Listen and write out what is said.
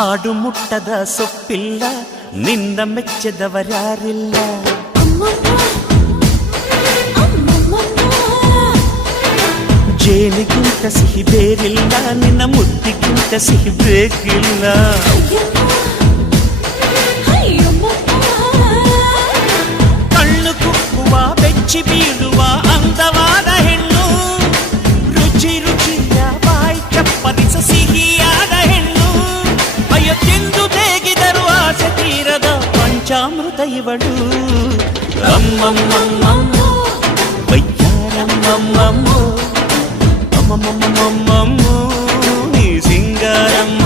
ಆಡು ಮುಟ್ಟದ ಸೊಪ್ಪಿಲ್ಲ ನಿನ್ನ ಮೆಚ್ಚದವರ್ಯಾರಿಲ್ಲ ಜೇನಿಗಿಂತ ಸಿಹಿ ಬೇರಿಲ್ಲ ನಿನ್ನ ಮುದ್ದಿಗಿಂತ ಸಿಹಿ ಬೇಕಿಲ್ಲ ಕಣ್ಣು ಕುಕ್ಕುವ ಬೆಚ್ಚಿ ಬೀಳುವ ಅಂದವಾದ ಹೆಣ್ಣು ರುಚಿ ರುಚಿಯ ಬಾಯಿ ಚಪ್ಪರಿಸ ಸಿಹಿಯಾದ ಹೆಣ್ಣು ಅಯ್ಯೋ ತಿಂದು ಬೇಗಿದರು ಆಸೆ ತೀರದ ಪಂಚಾಮೃತ ಇವಳು ಅಮ್ಮಮ್ಮಮ್ಮಮ್ಮ ವಯ್ಯಾರಮ್ಮಮ್ಮಮ್ಮ ಅಮ್ಮಮ್ಮಮ್ಮಮ್ಮಮ್ಮ ನೀ ಸಿಂಗಾರಮ್ಮ